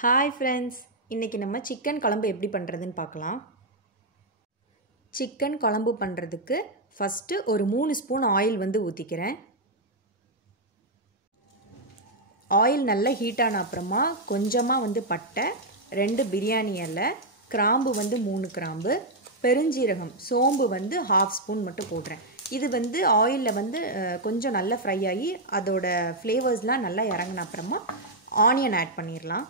Hi friends, இன்றைக்கி நம்ம chicken குழம்பு எப்படி பண்ணுறதுன்னு பார்க்கலாம். சிக்கன் குழம்பு பண்ணுறதுக்கு ஃபஸ்ட்டு ஒரு 3 ஸ்பூன் ஆயில் ஊற்றிக்கிறேன். ஆயில் நல்லா ஹீட்டான அப்புறமா கொஞ்சமாக பட்டை, 2 பிரியாணி இலை, கிராம்பு 3 கிராம்பு, பெருஞ்சீரகம், சோம்பு 1/2 ஸ்பூன் மட்டும் போடுறேன். இது ஆயிலில் கொஞ்சம் நல்லா ஃப்ரை ஆகி அதோட ஃப்ளேவர்ஸ்லாம் நல்லா இறங்கின அப்புறமா ஆனியன் ஆட் பண்ணிடலாம்.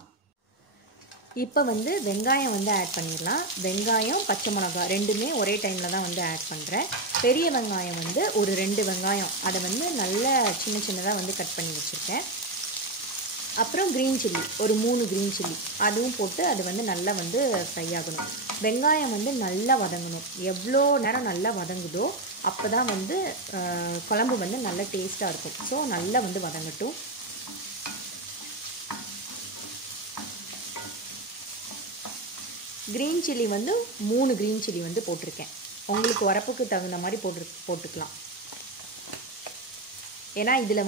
இப்போ வெங்காயம் ஆட் பண்ணிடலாம். வெங்காயம், பச்சை மிளகாய் ரெண்டுமே ஒரே டைமில் தான் ஆட் பண்ணுறேன். பெரிய வெங்காயம் ஒரு 2 வெங்காயம் அதை நல்லா சின்ன சின்னதாக கட் பண்ணி வச்சுருக்கேன். அப்புறம் க்ரீன் சில்லி ஒரு 3 க்ரீன் சில்லி அதுவும் போட்டு அது நல்லா ஃப்ரை ஆகணும். வெங்காயம் நல்லா வதங்கணும். எவ்வளோ நேரம் நல்லா வதங்குதோ அப்போ தான் குழம்பு நல்லா டேஸ்ட்டாக இருக்கும். ஸோ நல்லா வதங்கட்டும். க்ரீன் சில்லி 3 க்ரீன் சில்லி போட்டிருக்கேன். உங்களுக்கு உரப்புக்கு தகுந்த மாதிரி போட்டுக்கலாம். ஏன்னா இதில்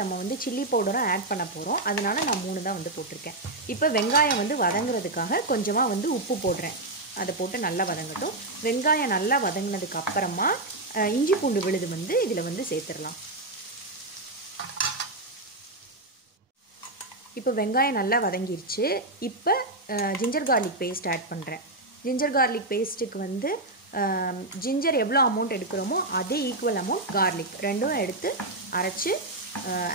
நம்ம சில்லி பவுடரும் ஆட் பண்ண போகிறோம். அதனால நான் 3 தான் போட்டிருக்கேன். இப்போ வெங்காயம் வதங்குறதுக்காக கொஞ்சமாக உப்பு போடுறேன். அதை போட்டு நல்லா வதங்கட்டும். வெங்காயம் நல்லா வதங்கினதுக்கு அப்புறமா இஞ்சி பூண்டு விழுது இதில் சேர்த்துடலாம். இப்போ வெங்காயம் நல்லா வதங்கிருச்சு. இப்போ ஜிஞ்சர் கார்லிக் பேஸ்ட் ஆட் பண்ணுறேன். ஜிஞ்சர் கார்லிக் பேஸ்ட்டுக்கு ஜிஞ்சர் எவ்வளோ அமௌண்ட் எடுக்கிறோமோ அதே ஈக்குவல் அமௌண்ட் கார்லிக் ரெண்டும் எடுத்து அரைச்சி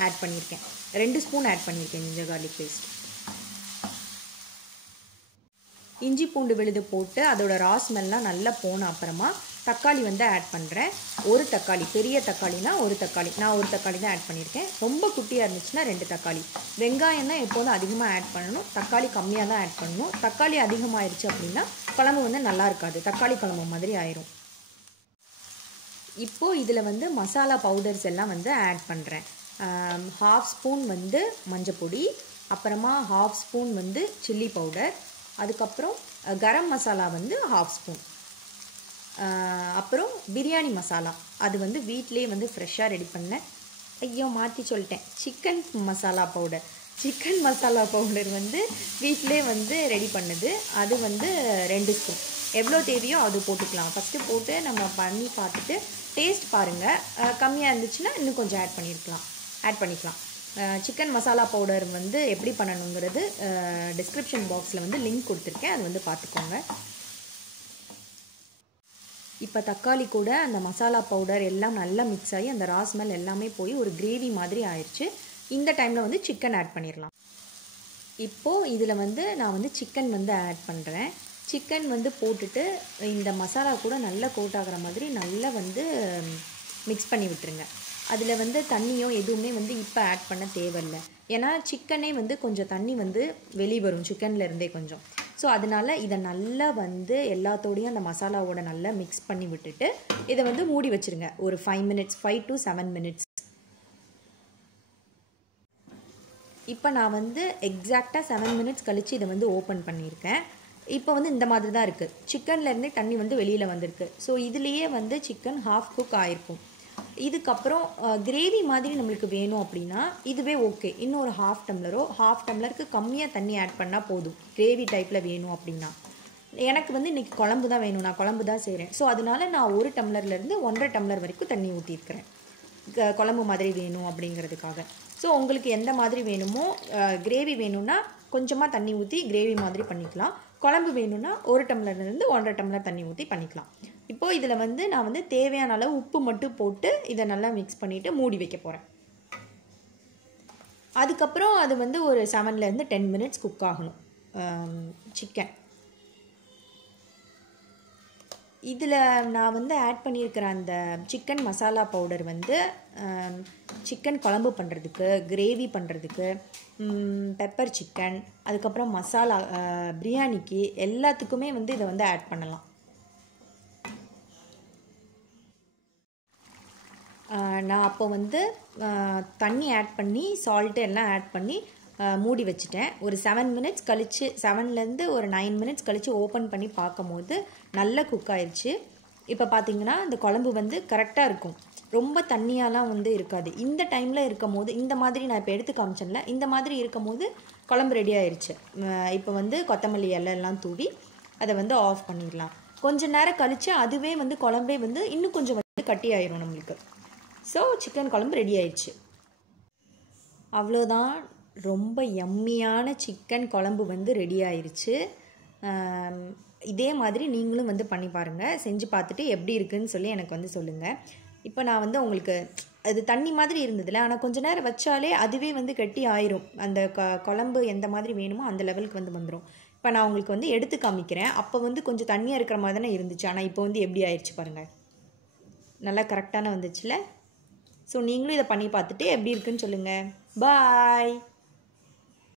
ஆட் பண்ணியிருக்கேன். 2 ஸ்பூன் ஆட் பண்ணியிருக்கேன் ஜிஞ்சர் கார்லிக் பேஸ்ட். இஞ்சி பூண்டு விழுது போட்டு அதோட ரா ஸ்மெல்லாம் நல்லா போன அப்புறமா தக்காளி ஆட் பண்ணுறேன். ஒரு தக்காளி, பெரிய தக்காளினா ஒரு தக்காளி, நான் ஒரு தக்காளி தான் ஆட் பண்ணியிருக்கேன். ரொம்ப குட்டியாக இருந்துச்சுன்னா 2 தக்காளி. வெங்காயம் தான் எப்போதும் அதிகமாக ஆட் பண்ணணும், தக்காளி கம்மியாக தான் ஆட் பண்ணணும். தக்காளி அதிகமாகிடுச்சு அப்படின்னா குழம்பு நல்லா இருக்காது, தக்காளி குழம்பு மாதிரி ஆயிரும். இப்போது இதில் மசாலா பவுடர்ஸ் எல்லாம் ஆட் பண்ணுறேன். 1/2 ஸ்பூன் மஞ்சள் பொடி, அப்புறமா 1/2 ஸ்பூன் சில்லி பவுடர், அதுக்கப்புறம் கரம் மசாலா 1/2 ஸ்பூன், அப்புறம் பிரியாணி மசாலா அது வீட்டிலே ஃப்ரெஷ்ஷாக ரெடி பண்ணேன். ஐயோ மாற்றி சொல்லிட்டேன், chicken masala powder. Chicken masala powder வீட்டிலே ரெடி பண்ணுது. அது 2 ஸ்பூன். எவ்வளோ தேவையோ அது போட்டுக்கலாம். ஃபஸ்ட்டு போட்டு நம்ம பண்ணி பார்த்துட்டு டேஸ்ட் பாருங்கள். கம்மியாக இருந்துச்சுன்னா இன்னும் கொஞ்சம் ஆட் பண்ணிக்கலாம். சிக்கன் மசாலா பவுடர் எப்படி பண்ணணுங்கிறது டிஸ்கிரிப்ஷன் பாக்ஸில் லிங்க் கொடுத்துருக்கேன், அது பார்த்துக்கோங்க. இப்போ தக்காளி கூட அந்த மசாலா பவுடர் எல்லாம் நல்லா மிக்ஸ் ஆகி அந்த ரா ஸ்மெல் எல்லாமே போய் ஒரு கிரேவி மாதிரி ஆயிடுச்சு. இந்த டைமில் சிக்கன் ஆட் பண்ணிடலாம். இப்போது இதில் நான் சிக்கன் ஆட் பண்ணுறேன். சிக்கன் போட்டுட்டு இந்த மசாலா கூட நல்லா கோட் ஆகிற மாதிரி நல்லா மிக்ஸ் பண்ணி விட்டுருங்க. அதில் தண்ணியோ எதுவுமே இப்போ ஆட் பண்ண தேவையில்லை. ஏன்னா சிக்கனே கொஞ்சம் தண்ணி வெளியே வரும் சிக்கன்லேருந்தே கொஞ்சம். ஸோ அதனால் இதை நல்லா எல்லாத்தோடையும் அந்த மசாலாவோட நல்லா மிக்ஸ் பண்ணி விட்டுட்டு இதை மூடி வச்சுருங்க ஒரு 5 to 7 மினிட்ஸ். இப்போ நான் எக்ஸாக்டாக 7 மினிட்ஸ் கழித்து இதை ஓப்பன் பண்ணியிருக்கேன். இப்போ இந்த மாதிரி தான் இருக்குது. சிக்கன்லேருந்தே தண்ணி வெளியில் வந்திருக்கு. ஸோ இதுலேயே சிக்கன் ஹாஃப் குக் ஆகிருக்கும். இதுக்கப்புறம் கிரேவி மாதிரி நம்மளுக்கு வேணும் அப்படின்னா இதுவே ஓகே. இன்னும் ஒரு ஹாஃப் டம்ளருக்கு கம்மியாக தண்ணி ஆட் பண்ணால் போதும். கிரேவி டைப்பில் வேணும் அப்படின்னா எனக்கு இன்றைக்கி குழம்பு தான் வேணும், நான் குழம்பு தான் செய்கிறேன். ஸோ அதனால் நான் 1 டம்ளர்லேருந்து 1.5 டம்ளர் வரைக்கும் தண்ணி ஊற்றிருக்கிறேன் குழம்பு மாதிரி வேணும் அப்படிங்கிறதுக்காக. ஸோ உங்களுக்கு எந்த மாதிரி வேணுமோ, கிரேவி வேணும்னா கொஞ்சமாக தண்ணி ஊற்றி கிரேவி மாதிரி பண்ணிக்கலாம். குழம்பு வேணும்னா 1 டம்ளர்லேருந்து 1.5 டம்ளர் தண்ணி ஊற்றி பண்ணிக்கலாம். இப்போது இதில் நான் தேவையான அளவு உப்பு மட்டும் போட்டு இதை நல்லா மிக்ஸ் பண்ணிவிட்டு மூடி வைக்க போகிறேன். அதுக்கப்புறம் அது ஒரு 7லேருந்து 10 மினிட்ஸ் குக் ஆகணும் சிக்கன். இதில் நான் ஆட் பண்ணியிருக்கிற அந்த சிக்கன் மசாலா பவுடர் சிக்கன் குழம்பு பண்ணுறதுக்கு, கிரேவி பண்ணுறதுக்கு, பெப்பர் சிக்கன், அதுக்கப்புறம் மசாலா பிரியாணிக்கு எல்லாத்துக்குமே இதை ஆட் பண்ணலாம். நான் அப்போ தண்ணி ஆட் பண்ணி சால்ட்டு எல்லாம் ஆட் பண்ணி மூடி வச்சுட்டேன். ஒரு 7 மினிட்ஸ் கழித்து, 7லேருந்து ஒரு 9 மினிட்ஸ் கழித்து ஓப்பன் பண்ணி பார்க்கும்போது நல்லா குக் ஆயிடுச்சு. இப்போ பார்த்தீங்கன்னா இந்த குழம்பு கரெக்டாக இருக்கும். ரொம்ப தண்ணியாலாம் இருக்காது. இந்த டைமில் இருக்கும் போது இந்த மாதிரி நான் இப்போ எடுத்து காமிச்சேன்ல, இந்த மாதிரி இருக்கும் போது குழம்பு ரெடி ஆயிடுச்சு. இப்போ வந்து கொத்தமல்லி இலையெல்லாம் தூவி அதை வந்து ஆஃப் பண்ணிடலாம். கொஞ்சம் நேரம் கழித்து அதுவே வந்து குழம்பே வந்து இன்னும் கொஞ்சம் வந்து கட்டி ஆயிரும் நம்மளுக்கு. ஸோ சிக்கன் குழம்பு ரெடி ஆயிடுச்சு. அவ்வளோதான், ரொம்ப யம்மியான சிக்கன் குழம்பு வந்து ரெடி ஆயிடுச்சு. இதே மாதிரி நீங்களும் வந்து பண்ணி பாருங்கள். செஞ்சு பார்த்துட்டு எப்படி இருக்குதுன்னு சொல்லி எனக்கு வந்து சொல்லுங்கள். இப்போ நான் வந்து உங்களுக்கு அது தண்ணி மாதிரி இருந்ததில்ல, ஆனால் கொஞ்சம் நேரம் வச்சாலே அதுவே வந்து கட்டி ஆயிரும். அந்த குழம்பு எந்த மாதிரி வேணுமோ அந்த லெவலுக்கு வந்து வந்துடும். இப்போ நான் உங்களுக்கு வந்து எடுத்து காமிக்கிறேன். அப்போ வந்து கொஞ்சம் தண்ணியாக இருக்கிற மாதிரி தானே இருந்துச்சு, ஆனால் இப்போ வந்து எப்படி ஆயிடுச்சு பாருங்கள். நல்லா கரெக்டான வந்துச்சுல. ஸோ நீங்களும் இதை பண்ணி பார்த்துட்டு எப்படி இருக்குன்னு சொல்லுங்கள். பாய்.